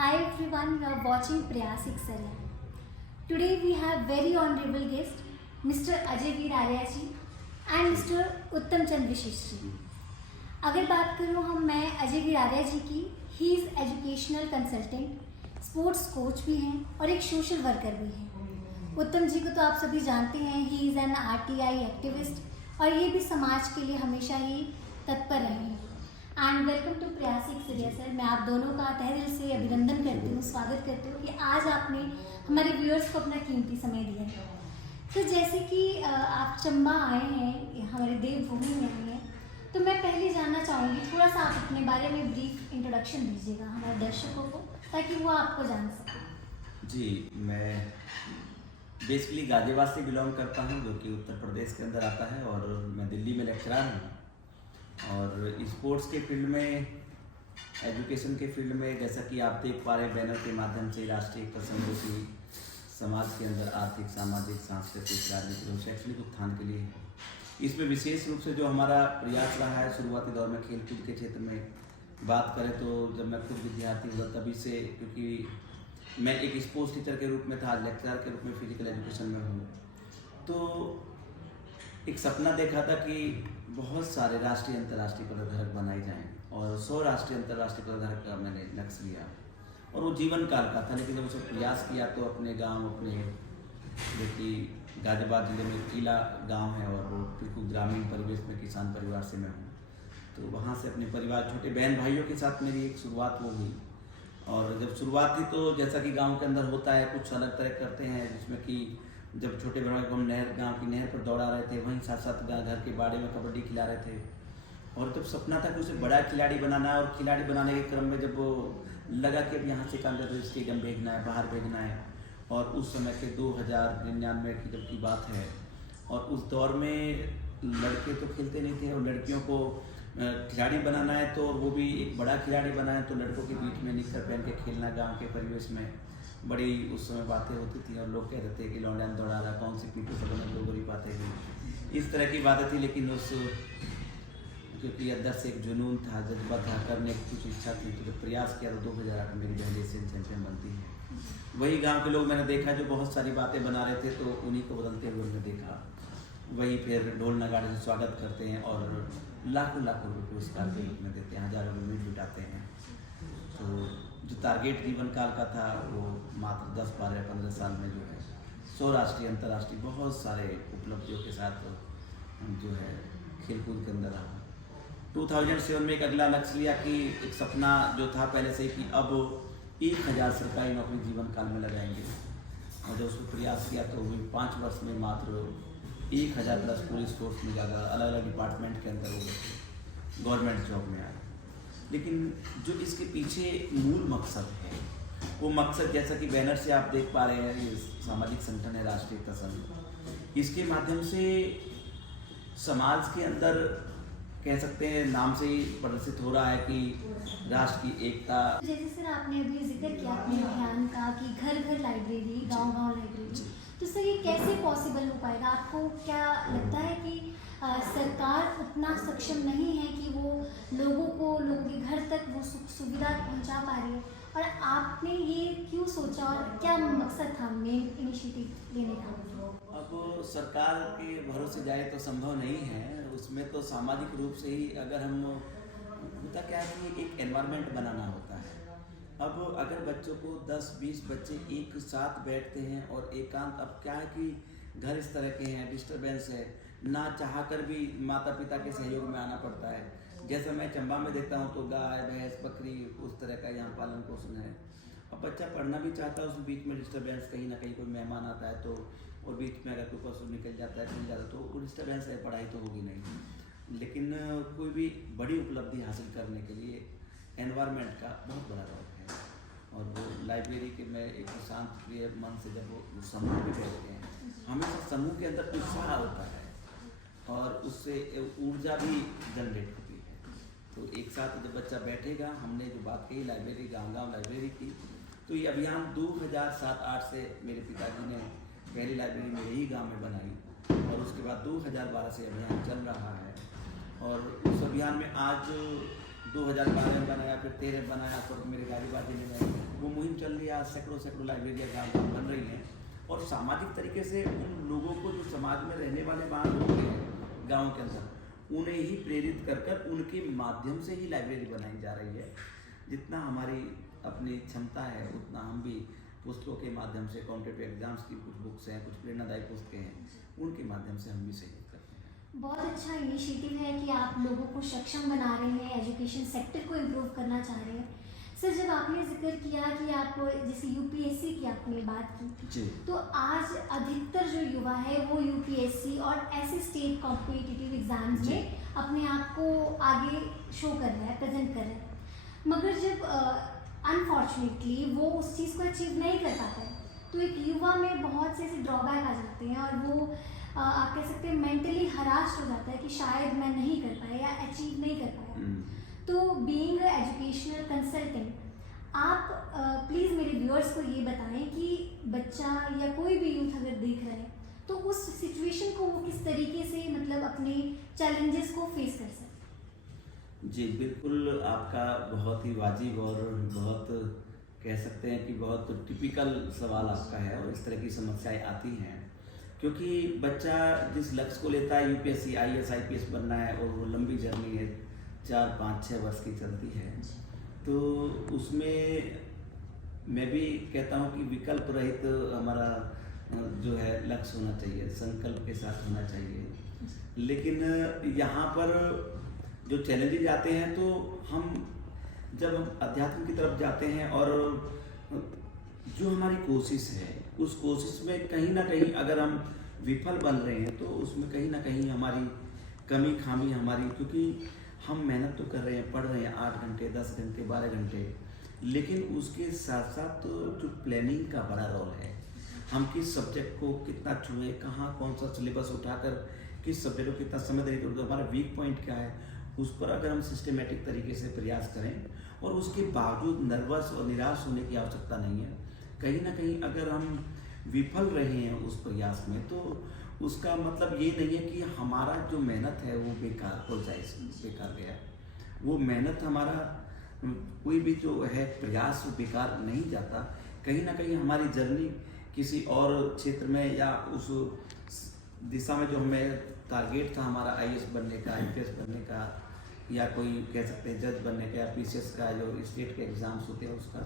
Hi everyone, you are watching Prayas Exceller. Today we have very honorable guest, Mr. Ajay Veer Arya ji and Mr. Uttam Chand Vishesh ji. अगर बात करूँ मैं अजय वीर आर्या जी की, he is educational consultant, sports coach भी हैं और एक social worker भी हैं। उत्तम जी को तो आप सभी जानते हैं, he is an RTI activist और ये भी समाज के लिए हमेशा ही तत्पर रहे हैं। एंड वेलकम टू प्रयास एक्सेलियर सर। मैं आप दोनों का तहे दिल से अभिनंदन करती हूँ, स्वागत करती हूँ कि आज आपने हमारे व्यूअर्स को अपना कीमती समय दिया है। तो जैसे कि आप चंबा आए हैं, हमारे देवभूमि में आए हैं, तो मैं पहले जानना चाहूँगी थोड़ा सा आप अपने बारे में ब्रीफ इंट्रोडक्शन दीजिएगा हमारे दर्शकों को, ताकि वो आपको जान सकें। जी, मैं बेसिकली गाजियाबाद से बिलोंग करता हूँ, जो कि उत्तर प्रदेश के अंदर आता है, और मैं दिल्ली में लेक्चरर हूँ। और स्पोर्ट्स के फील्ड में, एजुकेशन के फील्ड में, जैसा कि आप देख पा रहे हैं बैनर के माध्यम से, राष्ट्रीय एकता संघ की समाज के अंदर आर्थिक, सामाजिक, सांस्कृतिक, राजनीतिक और शैक्षणिक उत्थान के लिए इसमें विशेष रूप से जो हमारा प्रयास रहा है शुरुआती दौर में खेल कूद के क्षेत्र में बात करें तो जब मैं खुद विद्यार्थी हुआ तभी से, क्योंकि मैं एक स्पोर्ट्स टीचर के रूप में था, लेक्चरर के रूप में फिजिकल एजुकेशन में हूँ, तो एक सपना देखा था कि बहुत सारे राष्ट्रीय अंतर्राष्ट्रीय पदधारक बनाए जाएँ, और 100 राष्ट्रीय अंतर्राष्ट्रीय पदधारक का मैंने लक्ष्य लिया, और वो जीवन काल का था। लेकिन जब उसे प्रयास किया तो अपने गांव, अपने जो कि गाजियाबाद जिले में किला गांव है, और वो बिल्कुल ग्रामीण परिवेश में किसान परिवार से मैं हूँ, तो वहाँ से अपने परिवार, छोटे बहन भाइयों के साथ मेरी एक शुरुआत हो गई। और जब शुरुआत थी तो जैसा कि गांव के अंदर होता है, कुछ अलग तरह करते हैं, जिसमें कि जब छोटे बड़े को हम गाँव की नहर पर दौड़ा रहे थे, वहीं साथ साथ घर के बाड़े में कबड्डी खिला रहे थे। और जब सपना था कि उसे बड़ा खिलाड़ी बनाना है, और खिलाड़ी बनाने के क्रम में जब वो लगा कि अब यहाँ से कांग्रेस स्टेडियम भेजना है, बाहर भेजना है, और उस समय के 2099 की जब की बात है, और उस दौर में लड़के तो खेलते नहीं थे, और लड़कियों को खिलाड़ी बनाना है तो वो भी एक बड़ा खिलाड़ी बनाना है, तो लड़कों के बीच में निक्कर पहन के खेलना गांव के परिवेश में बड़ी उस समय बातें होती थी, और लोग कहते थे कि लौंडियान दौड़ा रहा, कौन सी पीटू सदन लोगों की बातें हुई, इस तरह की बातें थी। लेकिन उस क्योंकि अंदर से एक जुनून था, जज्बा था, करने की कुछ इच्छा थी, तो जब प्रयास किया तो 2008 में मेरी पहली एशियन चैंपियन बनती है। वही गांव के लोग मैंने देखा जो बहुत सारी बातें बना रहे थे, तो उन्हीं को बदलते हुए मैंने देखा। वही फिर ढोल नगाड़े से स्वागत करते हैं, और लाखों लाखों रुपये पुरस्कार के रूप में देते हैं, हजारों रुपये जुटाते हैं। तो जो टारगेट जीवन काल का था वो मात्र 10, 12, 15 साल में जो है 100 राष्ट्रीय, अंतर्राष्ट्रीय बहुत सारे उपलब्धियों के साथ जो है खेलकूद के अंदर रहा। 2007 में एक अगला लक्ष्य लिया कि एक सपना जो था पहले से कि अब 1000 सरकारी नौकरी जीवन काल में लगाएंगे, और जब उसको प्रयास किया तो वो 5 वर्ष में मात्र 1000 प्लस पुलिस फोर्स में ज़्यादा अलग अलग डिपार्टमेंट के अंदर हो गए, गवर्नमेंट जॉब में आए। लेकिन जो इसके पीछे मूल मकसद है, वो मकसद जैसा कि बैनर से आप देख पा रहे हैं, ये सामाजिक संगठन है राष्ट्रीय एकता संघ, इसके माध्यम से समाज के अंदर कह सकते हैं, नाम से ही प्रदर्शित हो रहा है कि राष्ट्र की एकता। जैसे सर आपने अभी जिक्र किया अपने अभियान का कि घर घर लाइब्रेरी, गांव गांव लाइब्रेरी, तो सर ये कैसे पॉसिबल हो पाएगा? आपको क्या लगता है कि सरकार उतना सक्षम नहीं है कि वो लोगों के घर तक वो सुख सुविधा पहुंचा पा रही है? और आपने ये क्यों सोचा, और क्या मकसद था मेन इनिशिएटिव लेने का? अब सरकार के भरोसे जाए तो संभव नहीं है, उसमें तो सामाजिक रूप से ही अगर हम, होता क्या है कि एक एनवायरनमेंट बनाना होता है। अब अगर बच्चों को 10-20 बच्चे एक साथ बैठते हैं और एकांत, अब क्या है कि घर इस तरह के हैं, डिस्टर्बेंस है, ना चाह कर भी माता पिता के सहयोग में आना पड़ता है। जैसे मैं चंबा में देखता हूँ तो गाय, भैंस, बकरी, उस तरह का यहाँ पालन पोषण है। अब बच्चा पढ़ना भी चाहता है, उस बीच में डिस्टर्बेंस, कहीं ना कहीं कोई मेहमान आता है तो, और बीच में अगर कोई पशु निकल जाता है, कहीं जाता है, तो वो डिस्टर्बेंस है, पढ़ाई तो होगी नहीं। लेकिन कोई भी बड़ी उपलब्धि हासिल करने के लिए एनवायरनमेंट का बहुत बड़ा रोल है। और वो लाइब्रेरी के में एक शांत प्रिय मन से जब वो समूह में बैठते हैं, हमेशा समूह के अंदर उत्साह होता है, और उससे ऊर्जा भी जनरेट होती है। तो एक साथ जब बच्चा बैठेगा, हमने जो बात कही लाइब्रेरी, गाँव गाँव लाइब्रेरी की, तो ये अभियान 2007-08 से मेरे पिताजी ने पहली लाइब्रेरी मेरे ही गांव में बनाई, और उसके बाद 2012 से अभियान चल रहा है। और उस अभियान में आज 2012 में बनाया, फिर 13 बनाया, फिर मेरे गाजियाबाद जिले में वो मुहिम चल रही है, आज सैकड़ों लाइब्रेरियाँ गाँव में बन रही हैं और सामाजिक तरीके से उन लोगों को जो समाज में रहने वाले वहाँ लोग हैं गाँव के अंदर, उन्हें ही प्रेरित कर कर उनके माध्यम से ही लाइब्रेरी बनाई जा रही है। जितना हमारी अपनी क्षमता है उतना हम भी पुस्तकों के माध्यम से, कॉम्पिटेटिव एग्जाम्स की कुछ बुक्स हैं, कुछ प्रेरणादायी पुस्तकें हैं, उनके माध्यम से हम भी सहयोग करते हैं। बहुत अच्छा इनिशिएटिव है कि आप लोगों को सक्षम बना रहे हैं, एजुकेशन सेक्टर को इम्प्रूव करना चाह रहे हैं। सर, जब आपने जिक्र किया कि आप जैसे यूपीएससी की आपने बात की जी, तो आज अधिकतर जो युवा है वो यूपीएससी और ऐसे स्टेट कॉम्पिटिटिव एग्जाम्स जी। में अपने आप को आगे शो कर रहा है, प्रेजेंट कर रहा है, मगर जब अनफॉर्चुनेटली वो उस चीज़ को अचीव नहीं कर पाता है तो एक युवा में बहुत से ऐसे ड्रॉबैक आ जाते हैं और वो आप कह सकते हैं मेंटली हरास्ट हो जाता है कि शायद मैं नहीं कर पाया या अचीव नहीं कर पाया। तो बीइंग एजुकेशनल कंसल्टेंट, आप प्लीज़ मेरे व्यूअर्स को ये बताएं कि बच्चा या कोई भी यूथ अगर देख रहा है तो उस सिचुएशन को वो किस तरीके से मतलब अपने चैलेंजेस को फेस कर सकते। जी बिल्कुल, आपका बहुत ही वाजिब और बहुत कह सकते हैं कि बहुत टिपिकल सवाल आपका है और इस तरह की समस्याएं आती हैं क्योंकि बच्चा जिस लक्ष्य को लेता है यूपीएससी आईएएस आईपीएस बनना है और वो लंबी जर्नी है 4 5 6 वर्ष की चलती है, तो उसमें मैं भी कहता हूँ कि विकल्प रहित हमारा जो है लक्ष्य होना चाहिए, संकल्प के साथ होना चाहिए। लेकिन यहाँ पर जो चैलेंजेस आते हैं तो हम जब हम अध्यात्म की तरफ जाते हैं और जो हमारी कोशिश है उस कोशिश में कहीं ना कहीं अगर हम विफल बन रहे हैं तो उसमें कहीं ना कहीं हमारी कमी खामी हमारी, क्योंकि हम मेहनत तो कर रहे हैं, पढ़ रहे हैं 8 घंटे 10 घंटे 12 घंटे, लेकिन उसके साथ साथ तो जो प्लानिंग का बड़ा रोल है, हम किस सब्जेक्ट को कितना छुए, कहाँ कौन सा सिलेबस उठाकर किस सब्जेक्ट को कितना समय देने की जरूरत है, हमारा वीक पॉइंट क्या है, उस पर अगर हम सिस्टमेटिक तरीके से प्रयास करें और उसके बावजूद नर्वस और निराश होने की आवश्यकता नहीं है। कहीं ना कहीं अगर हम विफल रहे हैं उस प्रयास में तो उसका मतलब ये नहीं है कि हमारा जो मेहनत है वो बेकार हो जाए, बेकार गया। वो मेहनत हमारा कोई भी जो है प्रयास बेकार नहीं जाता, कहीं ना कहीं हमारी जर्नी किसी और क्षेत्र में या उस दिशा में जो हमें टारगेट था हमारा आईएएस बनने का, आईपीएस बनने का या कोई कह सकते हैं जज बनने का या पीसीएस का जो स्टेट के एग्ज़ाम्स होते हैं उसका,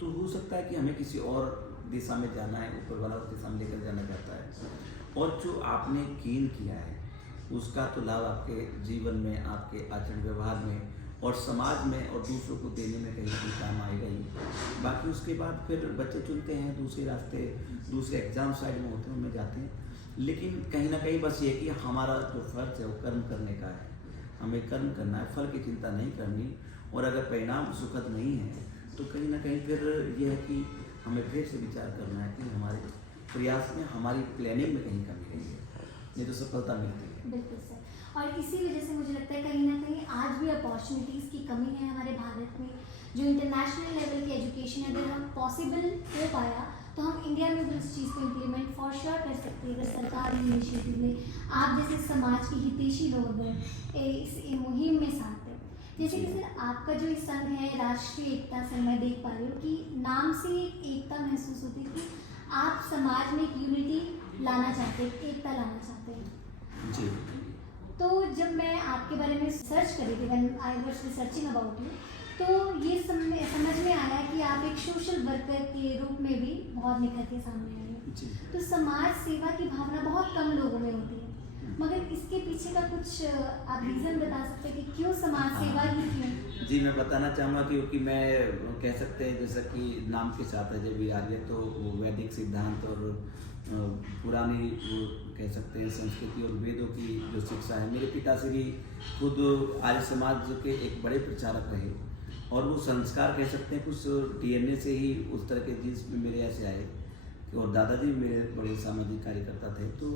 तो हो सकता है कि हमें किसी और दिशा में जाना है, ऊपर वाला उस दिशा में लेकर जाना चाहता है और जो आपने कीन किया है उसका तो लाभ आपके जीवन में, आपके आचरण व्यवहार में और समाज में और दूसरों को देने में कहीं भी काम आएगा ही। बाकी उसके बाद फिर बच्चे चुनते हैं दूसरे रास्ते, दूसरे एग्जाम साइड में होते हैं उनमें जाते हैं, लेकिन कहीं ना कहीं बस ये कि हमारा जो फर्ज है वो कर्म करने का है, हमें कर्म करना है, फल की चिंता नहीं करनी। और अगर परिणाम सुखद नहीं है तो कहीं ना कहीं फिर यह है कि हमें फिर से विचार करना है कि हमारे प्रयास में, हमारी प्लानिंग में कहीं कमी नहीं है, ये तो सफलता मिलती है। बिल्कुल सर, और इसी वजह से मुझे लगता है कहीं ना कहीं आज भी अपॉर्चुनिटीज़ की कमी है हमारे भारत में। जो इंटरनेशनल लेवल की एजुकेशन अगर हम पॉसिबल हो पाया तो हम इंडिया में भी उस चीज़ को इम्प्लीमेंट फॉर श्योर कर सकते हैं अगर सरकार इनिशिएटिव में आप जैसे समाज के हितैषी लोग इस मुहिम में साथ हैं। जैसे कि सर आपका जो इस संघ है राष्ट्रीय एकता संघ, मैं देख पा रही हूँ कि नाम से एकता महसूस होती है कि आप समाज में एक यूनिटी लाना चाहते हैं, एकता लाना चाहते हैं। जी, तो जब मैं आपके बारे में सर्च करी थी, when I was researching about you, तो ये समझ में आया कि आप एक सोशल वर्कर के रूप में भी बहुत निखर के सामने आए हैं। जी। तो समाज सेवा की भावना बहुत कम लोगों में होती है, मगर इसके पीछे का कुछ आप रीज़न बता सकते हैं कि क्यों समाज सेवा ही क्यों? जी, मैं बताना चाहूँगा क्योंकि मैं कह सकते हैं जैसा कि नाम के साथ अजय वीरार्य, तो वो वैदिक सिद्धांत और पुरानी वो कह सकते हैं संस्कृति और वेदों की जो शिक्षा है, मेरे पिताश्री खुद आर्य समाज के एक बड़े प्रचारक रहे और वो संस्कार कह सकते हैं कुछ डीएनए से ही उस तरह के जीन्स में मेरे ऐसे आए। और दादाजी मेरे बड़े सामाजिक कार्यकर्ता थे, तो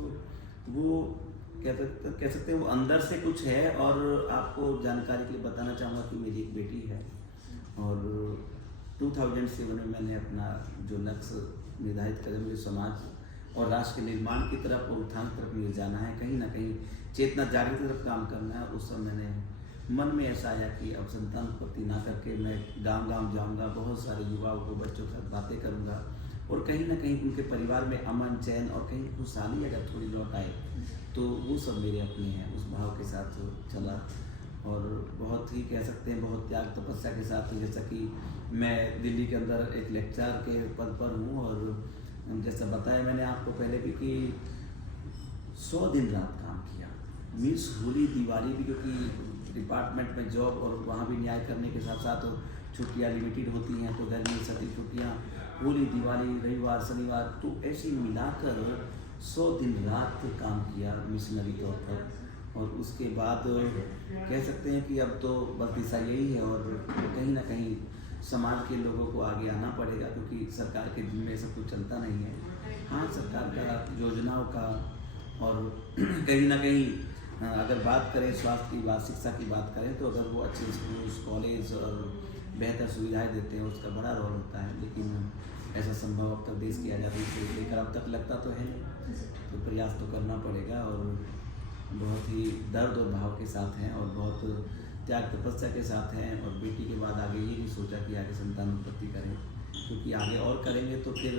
वो कह सकते हैं वो अंदर से कुछ है। और आपको जानकारी के लिए बताना चाहूँगा कि मेरी एक बेटी है और 2007 में मैंने अपना जो लक्ष्य निर्धारित कर मुझे समाज और राष्ट्र के निर्माण की तरफ और उत्थान की तरफ मुझे जाना है, कहीं ना कहीं चेतना जागृति की तरफ काम करना है। उस समय मैंने मन में ऐसा आया कि अब संतान उत्पत्ति ना करके मैं गांव-गांव जाऊंगा, बहुत सारे युवाओं को, बच्चों के साथ बातें करूंगा और कहीं ना कहीं उनके परिवार में अमन, चैन और कहीं खुशहाली अगर थोड़ी लौट आए तो वो सब मेरे अपने हैं। उस भाव के साथ चला और बहुत ही कह सकते हैं बहुत त्याग तपस्या के साथ। जैसा कि मैं दिल्ली के अंदर एक लेक्चरर के पद पर हूँ और जैसा बताया मैंने आपको पहले भी कि 100 दिन रात काम किया, मीन्स होली दिवाली भी, क्योंकि डिपार्टमेंट में जॉब और वहाँ भी न्याय करने के साथ साथ छुट्टियाँ लिमिटेड होती हैं, तो गर्मी सर्दी छुट्टियाँ, होली दिवाली, रविवार शनिवार, तो ऐसे मिलाकर 100 दिन रात काम किया मिशनरी तौर पर। और उसके बाद कह सकते हैं कि अब तो बस दिशा यही है और कहीं ना कहीं समाज के लोगों को आगे आना पड़ेगा, क्योंकि सरकार के जिम्मे सब कुछ चलता नहीं है। हाँ, सरकार का योजनाओं का और कहीं ना कहीं अगर बात करें स्वास्थ्य की बात, शिक्षा की बात करें तो अगर वो अच्छे स्कूल, कॉलेज और बेहतर सुविधाएं देते हैं उसका बड़ा रोल होता है, लेकिन ऐसा संभव अब तक देश की आज़ादी से लेकर अब तक लगता तो है नहीं। तो प्रयास तो करना पड़ेगा और बहुत ही दर्द और भाव के साथ हैं और बहुत त्याग तपस्या के साथ हैं। और बेटी के बाद आगे ये नहीं सोचा कि आगे संतान उत्पत्ति करें, क्योंकि आगे और करेंगे तो फिर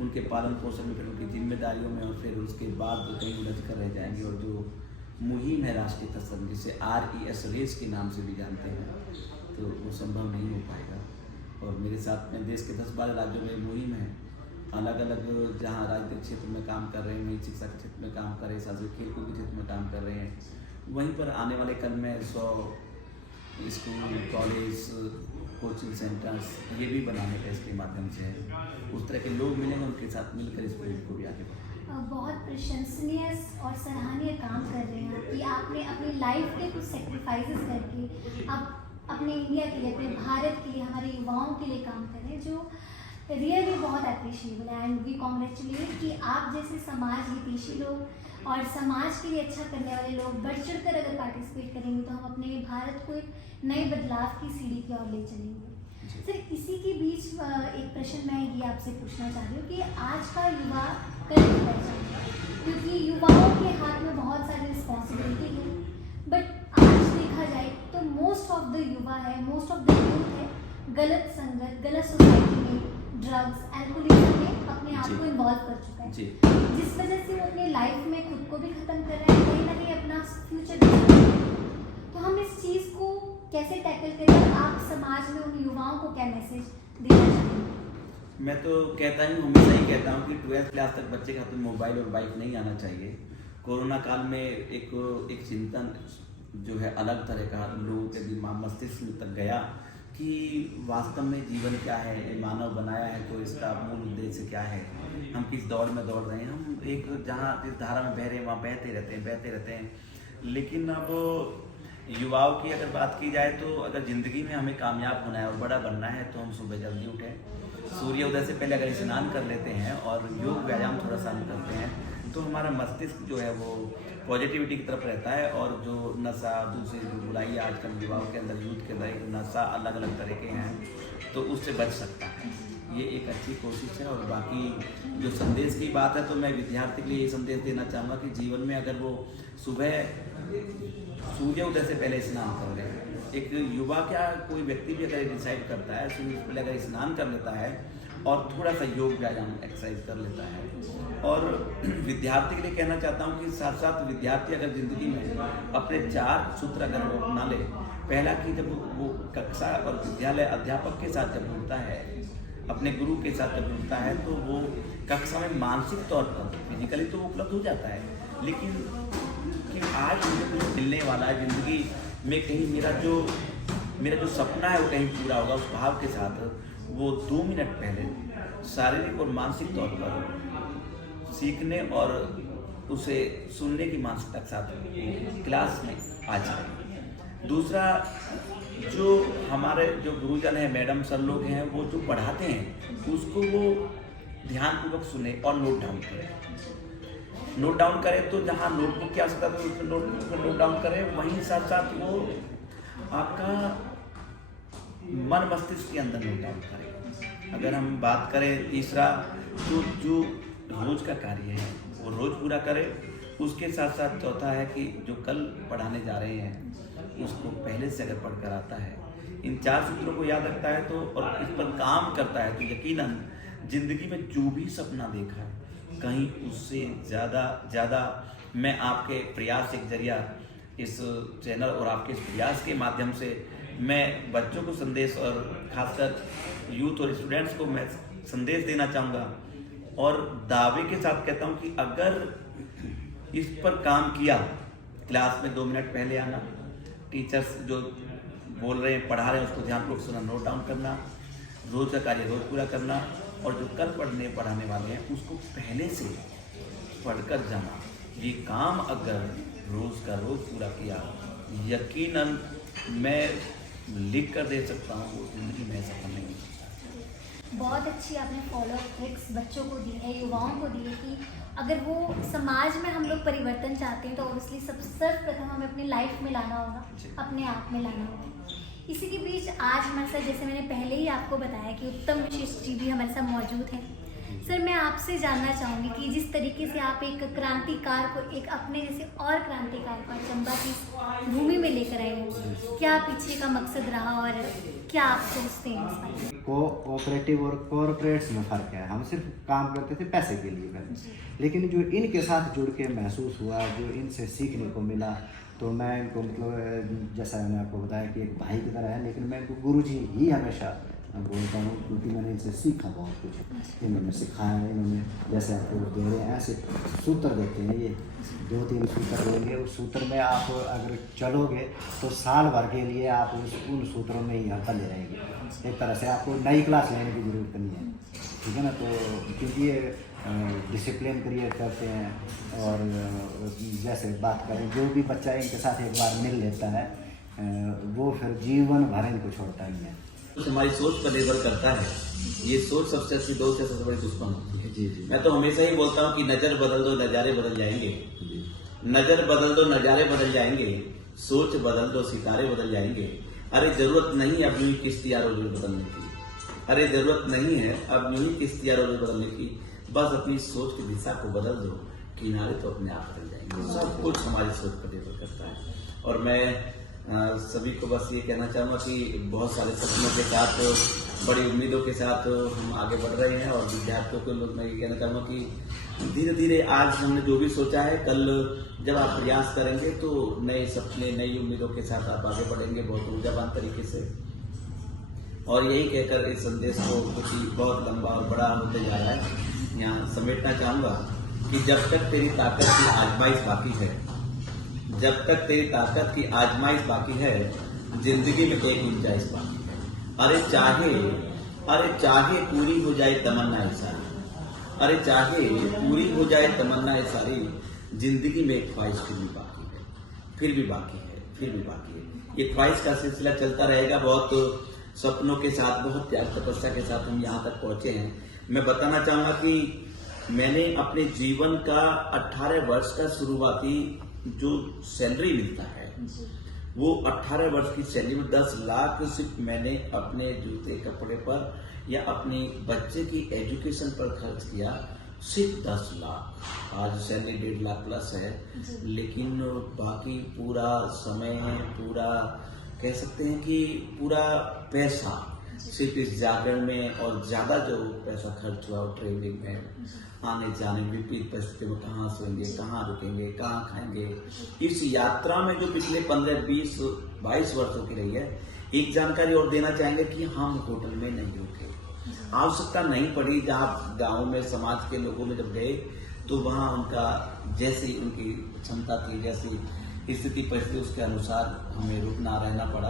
उनके पालन पोषण में, फिर उनकी जिम्मेदारियों में और फिर उसके बाद कहीं उलझ कर रह जाएंगे। और जो मुहिम है राष्ट्रीय तत्सम, जिसे RES रेस के नाम से भी जानते हैं, तो वो संभव नहीं हो पाएगा। और मेरे साथ में देश के 10-12 राज्यों में मुहिम है, अलग अलग जहाँ राजनीतिक क्षेत्र में काम कर रहे हैं, वहीं शिक्षा के क्षेत्र में काम कर रहे हैं, साथ खेलकूद के क्षेत्र में काम कर रहे हैं। वहीं पर आने वाले कल में 100 स्कूल, कॉलेज, कोचिंग सेंटर्स ये भी बनाने का इसके माध्यम से है। उस तरह के लोग मिलेंगे, उनके साथ मिलकर इस फील्ड को भी आगे बढ़ाएंगे। बहुत प्रशंसनीय और सराहनीय काम कर रहे हैं कि आपने अपनी लाइफ के कुछ सेक्रीफाइसेस करके अब अपने इंडिया के लिए, अपने भारत के लिए, हमारे युवाओं के लिए काम कर रहे हैं, जो रियली बहुत अप्रिशिएबल है। एंड वी कॉन्ग्रेचुलेट कि आप जैसे समाज हितैषी लोग और समाज के लिए अच्छा करने वाले लोग बढ़ चढ़ कर अगर पार्टिसिपेट करेंगे तो हम अपने भारत को एक नए बदलाव की सीढ़ी की ओर ले चलेंगे। सर, इसी के बीच एक प्रश्न मैं ये आपसे पूछना चाह रही हूँ कि आज का युवा कल की पहचान है, क्योंकि युवाओं के हाथ में बहुत सारी रिस्पॉन्सिबिलिटी है, बट आज देखा जाए तो मोस्ट ऑफ द युवा है, मोस्ट ऑफ द यूथ है गलत संगत, गलत सोसाइटी में, ड्रग्स, एल्कोहलिज्म में अपने आप को इन्वॉल्व कर चुका है, जिस वजह से वो अपने लाइफ में खुद को भी खत्म कर रहा है, कहीं ना कहीं अपना फ्यूचर भी। तो हम इस चीज़ को कैसे टैकल करें? आप समाज में उन युवाओं को क्या मैसेज देना चाहेंगे? मैं तो कहता हूँ, हमेशा ही कहता हूँ कि 12th क्लास तक बच्चे के हाथ में मोबाइल और बाइक नहीं आना चाहिए। कोरोना काल में एक चिंतन जो है अलग तरह का लोगों के दिमाग मस्तिष्क तक गया कि वास्तव में जीवन क्या है, मानव बनाया है तो इसका मूल उद्देश्य क्या है, हम किस दौड़ में दौड़ रहे हैं, हम एक जहाँ जिस धारा में बह रहे हैं वहाँ बहते रहते हैं। लेकिन अब युवाओं की अगर बात की जाए तो अगर ज़िंदगी में हमें कामयाब होना है और बड़ा बनना है तो हम सुबह जल्दी उठें, सूर्य उदय से पहले अगर स्नान कर लेते हैं और योग व्यायाम थोड़ा सा हम करते हैं तो हमारा मस्तिष्क जो है वो पॉजिटिविटी की तरफ रहता है। और जो नशा, दूसरी जो बुराई आजकल युवाओं के अंदर, यूथ के अंदर एक नशा अलग अलग तरह के हैं, तो उससे बच सकता है। ये एक अच्छी कोशिश है। और बाकी जो संदेश की बात है तो मैं विद्यार्थी के लिए ये संदेश देना चाहूँगा कि जीवन में अगर वो सुबह सूर्य उदय से पहले स्नान कर ले, एक युवा क्या कोई व्यक्ति भी अगर डिसाइड करता है सूर्य से पहले अगर स्नान कर लेता है और थोड़ा सा योग व्यायाम एक्सरसाइज कर लेता है। और विद्यार्थी के लिए कहना चाहता हूँ कि साथ साथ विद्यार्थी अगर ज़िंदगी में अपने 4 सूत्र अगर वो अपना ले, पहला कि जब वो कक्षा और विद्यालय अध्यापक के साथ जब जुड़ता है, अपने गुरु के साथ जब जुड़ता है, तो वो कक्षा में मानसिक तौर पर, फिजिकली तो उपलब्ध हो जाता है, लेकिन कि आज मुझे कुछ मिलने वाला है ज़िंदगी में, कहीं मेरा जो सपना है वो कहीं पूरा होगा, उस भाव के साथ वो 2 मिनट पहले शारीरिक और मानसिक तौर पर सीखने और उसे सुनने की मानसिकता के साथ क्लास में आ जाए। दूसरा, जो हमारे जो गुरुजन हैं, मैडम सर लोग हैं, वो जो पढ़ाते हैं उसको वो ध्यानपूर्वक सुने और नोट डाउन करें। नोट डाउन करें तो जहाँ नोटबुक की आवश्यकता है उसमें नोट डाउन करें, वहीं साथ साथ वो आपका मन मस्तिष्क के अंदर नोट डाउन करें। अगर हम बात करें तीसरा, तो जो रोज का कार्य है वो रोज पूरा करें। उसके साथ साथ चौथा है कि जो कल पढ़ाने जा रहे हैं उसको पहले से अगर पढ़कर आता है, इन 4 सूत्रों को याद रखता है तो और इस पर काम करता है तो यकीनन जिंदगी में जो भी सपना देखा है कहीं उससे ज़्यादा मैं आपके प्रयास एक जरिया इस चैनल और आपके इस प्रयास के माध्यम से मैं बच्चों को संदेश और खासकर यूथ और स्टूडेंट्स को मैं संदेश देना चाहूँगा और दावे के साथ कहता हूँ कि अगर इस पर काम किया, क्लास में 2 मिनट पहले आना, टीचर्स जो बोल रहे हैं पढ़ा रहे हैं उसको ध्यानपूर्वक सुनना, नोट डाउन करना, रोज का कार्य रोज पूरा करना और जो कल पढ़ाने वाले हैं उसको पहले से पढ़कर जाना, ये काम अगर रोज का रोज पूरा किया यकीनन मैं लिख कर दे सकता हूँ वो जिंदगी में सफल नहीं हो सकता। बहुत अच्छी आपने फॉलो ट्रिक्स बच्चों को दी है, युवाओं को दी है कि अगर वो समाज में हम लोग परिवर्तन चाहते हैं तो ऑब्वियसली सर्वप्रथम हमें अपनी लाइफ में लाना होगा, अपने आप में लाना होगा। इसी के बीच आज हमारे साथ, जैसे मैंने पहले ही आपको बताया कि उत्तम विशिष्ट जी भी हमारे साथ मौजूद हैं। सर, मैं आपसे जानना चाहूँगी कि जिस तरीके से आप एक क्रांतिकार को, एक अपने जैसे और क्रांतिकार को चंबा की भूमि में लेकर आए हो, क्या पीछे का मकसद रहा और क्या आप सोचते हैं इस बारे में? कोऑपरेटिव और कॉरपोरेट्स में फ़र्क है। हम सिर्फ काम करते थे पैसे के लिए पहले, लेकिन जो इनके साथ जुड़ के महसूस हुआ, जो इनसे सीखने को मिला, तो मैं इनको मतलब जैसा मैंने आपको बताया कि एक भाई की तरह है, लेकिन मैं इनको गुरुजी ही हमेशा बोलता हूँ क्योंकि मैंने इनसे सीखा बहुत कुछ। इन्होंने सिखाया, इन्होंने जैसे आपको दे रहे हैं ऐसे सूत्र देते हैं, ये 2-3 सूत्र देंगे, उस सूत्र में आप अगर चलोगे तो साल भर के लिए आप उन सूत्रों में ही बने रहेंगे। एक तरह से आपको नई क्लास लेने की ज़रूरत नहीं है, ठीक है ना। तो क्योंकि ये डिसिप्लिन क्रिएट करते हैं और जैसे बात करें जो भी बच्चा इनके साथ एक बार मिल लेता है वो फिर जीवन भर इनको छोड़ता ही है। हमारी सोच पर निर्भर करता है, ये सोच सबसे अच्छी दोस्त है, सबसे बड़ी दुश्मन होती है। जी। मैं तो हमेशा ही बोलता हूँ कि नजर बदल दो नज़ारे बदल जाएंगे, नजर बदल दो नज़ारे बदल जाएंगे, सोच बदल दो सितारे बदल जाएंगे। अरे जरूरत नहीं अब यूं ही किश्तियां रोज बदलने की, अरे जरूरत नहीं है अब यूं ही किश्तियां रोज बदलने की, बस अपनी सोच की दिशा को बदल दो, किनारे तो अपने आप बदल जाएंगे। सब कुछ हमारी सोच पर निर्भर करता है। और मैं सभी को बस ये कहना चाहूँगा कि बहुत सारे सपनों के साथ, बड़ी उम्मीदों के साथ हम आगे बढ़ रहे हैं और विद्यार्थियों को मैं ये कहना चाहूँगा कि धीरे धीरे आज हमने जो भी सोचा है, कल जब आप प्रयास करेंगे तो नए सपने, नई उम्मीदों के साथ आप आगे बढ़ेंगे बहुत ऊर्जावान तरीके से। और यही कहकर इस संदेश को कुछ बहुत लंबा और बड़ा होते जा रहा है, यहाँ समेटना चाहूँगा कि जब तक तेरी ताकत की आजमाइश बाकी है, जब तक तेरी ताकत की आजमाइश बाकी है, जिंदगी में एक गुंजाइश बाकी है। अरे चाहे पूरी हो जाए तमन्ना सारी, अरे चाहे पूरी हो जाए तमन्ना सारी, जिंदगी में एक ख्वाहिश फिर भी बाकी है, फिर भी बाकी है, फिर भी बाकी है। ये ख्वाहिश का सिलसिला चलता रहेगा। बहुत सपनों के साथ, बहुत त्याग तपस्या के साथ हम यहाँ तक पहुँचे हैं। मैं बताना चाहूँगा कि मैंने अपने जीवन का 18 वर्ष का शुरुआती जो सैलरी मिलता है, वो 18 वर्ष की सैलरी में 10 लाख सिर्फ मैंने अपने जूते कपड़े पर या अपने बच्चे की एजुकेशन पर खर्च किया, सिर्फ 10 लाख। आज सैलरी 1.5 लाख प्लस है, लेकिन बाकी पूरा समय, पूरा कह सकते हैं कि पूरा पैसा सिर्फ इस जागरण में, और ज्यादा जो पैसा खर्च हुआ ट्रेवलिंग में, आने जाने, विपरीत परिस्थिति में कहाँ सोएंगे, कहाँ रुकेंगे, कहाँ खाएंगे, इस यात्रा में जो पिछले 15, 20, 22 वर्षों की रही है। एक जानकारी और देना चाहेंगे कि हम होटल में नहीं रुके, आवश्यकता नहीं पड़ी। जहाँ गाँव में समाज के लोगों में जब गए तो वहाँ उनका जैसी उनकी क्षमता थी, जैसी स्थिति परिस्थिति, उसके अनुसार हमें रुकना रहना पड़ा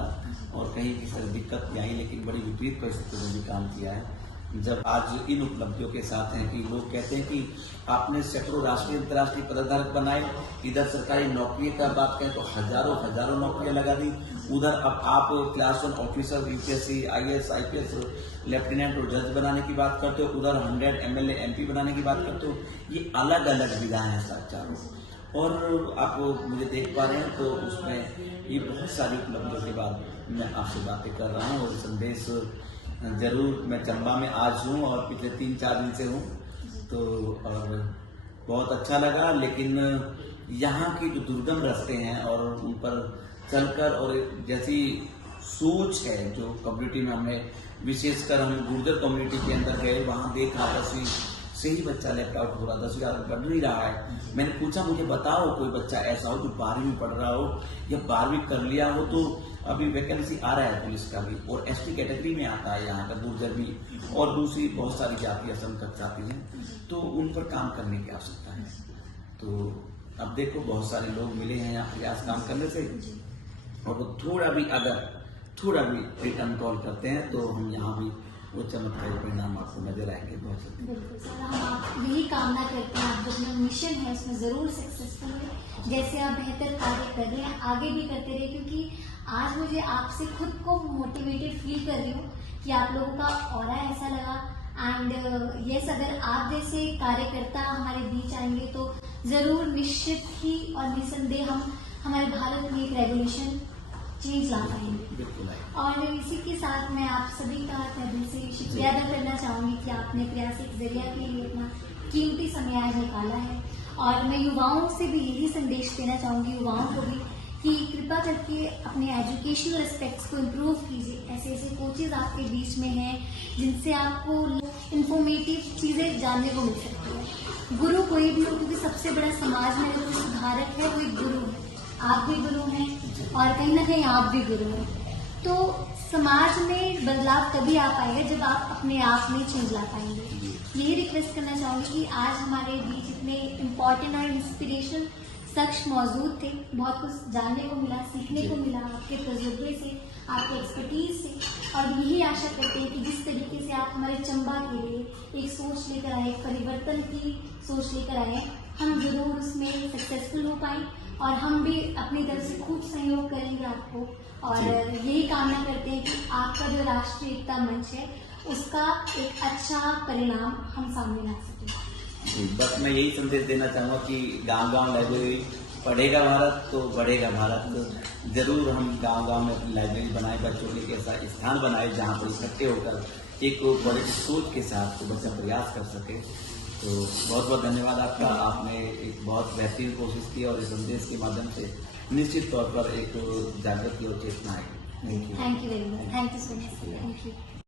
और कहीं की सर दिक्कत नहीं आई, लेकिन बड़ी विपरीत परिस्थिति में भी काम किया है। जब आज इन उपलब्धियों के साथ हैं कि लोग कहते हैं कि आपने सैकड़ों राष्ट्रीय अंतर्राष्ट्रीय पदधारक बनाए, इधर सरकारी नौकरी का बात करें तो हजारों नौकरियां लगा दी, उधर अब आप class 1 officer, UPSC, IAS, IPS, lieutenant और जज बनाने की बात करते हो, उधर 100 MLA MP बनाने की बात करते हो। ये अलग अलग विधाएं हैं चारों, और आप मुझे देख पा रहे हैं तो उसमें ये बहुत सारी उपलब्धियों के बाद मैं आपसे बातें कर रहा हूँ। और संदेश जरूर, मैं चंबा में आज हूँ और पिछले 3-4 दिन से हूँ, तो और बहुत अच्छा लगा। लेकिन यहाँ की जो दुर्गम रास्ते हैं और उन पर चलकर और जैसी सोच है जो कम्युनिटी में हमें, विशेषकर हम गुर्जर कम्युनिटी के अंदर गए, वहाँ देखा 10वीं से ही बच्चा लेफ्ट आउट हो रहा, 10वीं आगे बढ़ नहीं रहा है। मैंने पूछा मुझे बताओ कोई बच्चा ऐसा हो जो 12वीं में पढ़ रहा हो या 12वीं कर लिया हो, तो अभी वैकेंसी आ रहा है पुलिस का भी, और एसटी कैटेगरी में आता है यहाँ का गुर्जर भी, और दूसरी बहुत सारी जाति असंख्यक जाति हैं, तो उन पर काम करने की आवश्यकता है। तो अब देखो बहुत सारे लोग मिले हैं यहाँ प्रयास काम करने से, और वो थोड़ा भी रिटर्न कॉल करते हैं तो हम यहाँ भी वो चमत्कारी परिणाम आपको नजर आएंगे बहुत जल्दी। बिल्कुल सर, हम आप यही कामना करते हैं आप जो अपना मिशन है उसमें ज़रूर सक्सेसफुल हुए। जैसे आप बेहतर कार्य कर रहे हैं आगे भी करते रहे, क्योंकि आज मुझे आपसे खुद को मोटिवेटेड फील कर रही हूँ कि आप लोगों का ऑरा ऐसा लगा। एंड यस, अगर आप जैसे कार्यकर्ता हमारे बीच आएंगे तो ज़रूर निश्चित ही और निसंदेह हम हमारे भारत में एक रेवोल्यूशन चेंज ला पाएंगे। बिल्कुल आएंगे। और इसी के साथ मैं आप सभी का दिल से शुक्रिया अदा करना चाहूँगी कि आपने प्रयासिक जरिया के लिए अपना कीमती समय आज निकाला है। और मैं युवाओं से भी यही संदेश देना चाहूँगी, युवाओं को भी, कि कृपा करके अपने एजुकेशनल एस्पेक्ट्स को इम्प्रूव कीजिए। ऐसे ऐसे कोचेज़ आपके बीच में हैं जिनसे आपको इंफॉर्मेटिव चीज़ें जानने को मिल सकती है। गुरु कोई भी हो, क्योंकि सबसे बड़ा समाज में जो सुधारक है वो एक गुरु है। आप भी गुरु हैं और कहीं ना कहीं आप भी गुरु हैं। तो समाज में बदलाव तभी आ पाएगा जब आप अपने आप में चेंज ला पाएंगे। यही रिक्वेस्ट करना चाहूँगी कि आज हमारे बीच इतने इम्पोर्टेंट और इंस्पिरेशनल शख्स मौजूद थे, बहुत कुछ जानने को मिला, सीखने को मिला आपके तजुर्बे से, आपके एक्सपर्टीज से। और यही आशा करते हैं कि जिस तरीके से आप हमारे चंबा के लिए एक सोच लेकर आए, एक परिवर्तन की सोच लेकर आए, हम जरूर उसमें सक्सेसफुल हो पाए और हम भी अपनी तरफ से खूब सहयोग करेंगे आपको। और यही कामना करते हैं कि आपका जो राष्ट्रीय एकता मंच है उसका एक अच्छा परिणाम हम सामने ला सकें। बस मैं यही संदेश देना चाहूँगा कि गांव-गांव लाइब्रेरी, पढ़ेगा भारत तो बढ़ेगा भारत। जरूर हम गांव-गांव में अपनी लाइब्रेरी बनाए, बच्चों के ऐसा स्थान बनाए जहाँ पर इकट्ठे होकर एक बड़े सोच के साथ तो बच्चा प्रयास कर सके। तो बहुत बहुत धन्यवाद आपका, आपने एक बहुत बेहतरीन कोशिश की और इस संदेश के माध्यम से निश्चित तौर पर एक जागृति और चेतना आई। Thank you very much, thank you so much, thank you.